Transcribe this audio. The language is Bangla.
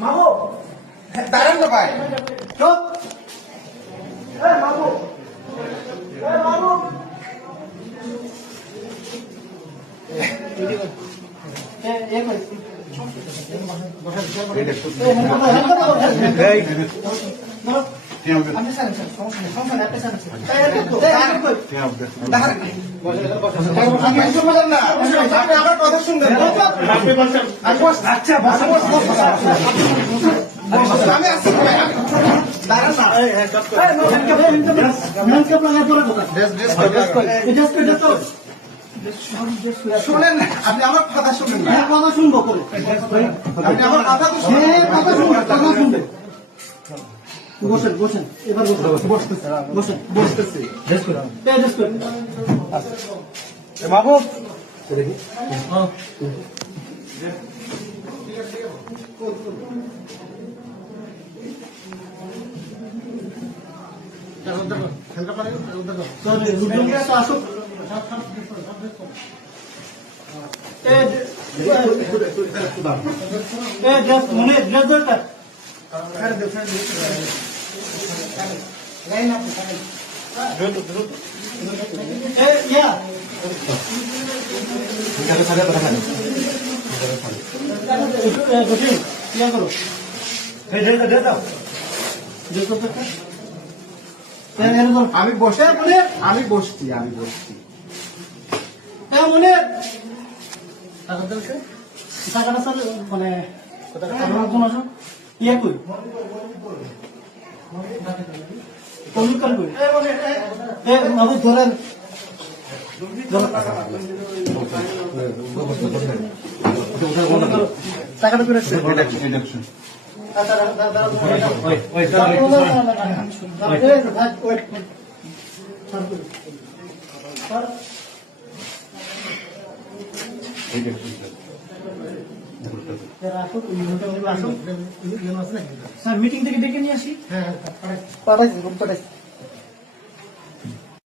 মামু দাঁড়ান না ভাই, চুপ। মামু মামু আমার কথা শুনবেন। আমি আসছি দাঁড়ান না, শোনেন না, আপনি আমার কথা শুনেন না। কথা শুনবো করে আপনি আমার কথা তো কথা শুনবো, কথা শুনবে। বসেন বসেন, এবার বসতেছে বসেন বসতেছি। মাহবুব আসুক। মনে ড্রেস দরকার আমি বসে আমি বসছি মনে টাকাটা স্যার মানে ইয়ে কই কমিকাল কই বাবু ধরেন টাকাটা করে স্যার মিটিং থেকে ডেকে নিয়ে আসি। হ্যাঁ পাঠাইছি।